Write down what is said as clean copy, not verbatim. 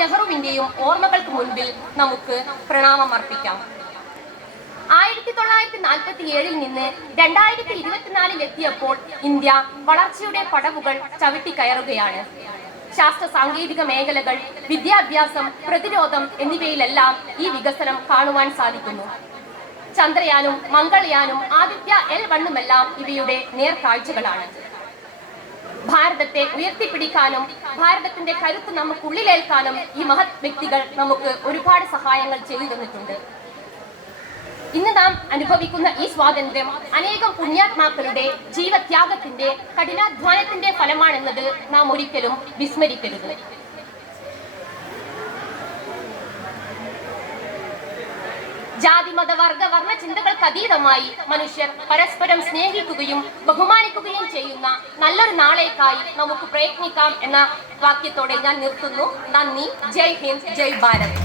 നെഹ്റുവിന്റെയും ഓർമ്മകൾക്ക് മുൻപിൽ നമുക്ക് പ്രണാമം അർപ്പിക്കാം. 1947 നിന്ന് 2024 എത്തിയപ്പോൾ ഇന്ത്യ വളർച്ചയുടെ പടവുകൾ ചവിട്ടിക്കയറുകയാണ്. ശാസ്ത്ര സാങ്കേതിക മേഖലകൾ, വിദ്യാഭ്യാസം, പ്രതിരോധം എന്നിവയിലെല്ലാം ഈ വികസനം കാണുവാൻ സാധിക്കുന്നു. ചന്ദ്രയാനും മംഗൾയാനും ആദിത്യ-L1 ഇവയുടെ നേർക്കാഴ്ചകളാണ്. ഭാരതത്തെ ഉയർത്തിപ്പിടിക്കാനും ഭാരതത്തിന്റെ കരുത്ത് നമുക്കുള്ളിലേൽക്കാനും ഈ മഹത് വ്യക്തികൾ നമുക്ക് ഒരുപാട് സഹായങ്ങൾ ചെയ്തു തന്നിട്ടുണ്ട്. ഇന്ന് നാം അനുഭവിക്കുന്ന ഈ സ്വാതന്ത്ര്യം അനേകം പുണ്യാത്മാക്കളുടെ ജീവത്യാഗത്തിന്റെ കഠിനാധ്വാനത്തിന്റെ ഫലമാണെന്നത് നാം ഒരിക്കലും വിസ്മരിക്കരുത്. ജാതി മത വർഗ വർണ്ണ ചിന്തകൾക്ക് അതീതമായി മനുഷ്യർ പരസ്പരം സ്നേഹിക്കുകയും ബഹുമാനിക്കുകയും ചെയ്യുന്ന നല്ലൊരു നാളേക്കായി നമുക്ക് പ്രയത്നിക്കാം എന്ന വാക്യത്തോടെ ഞാൻ നിർത്തുന്നു. നന്ദി. ജയ് ഹിന്ദ്, ജയ് ഭാരത്.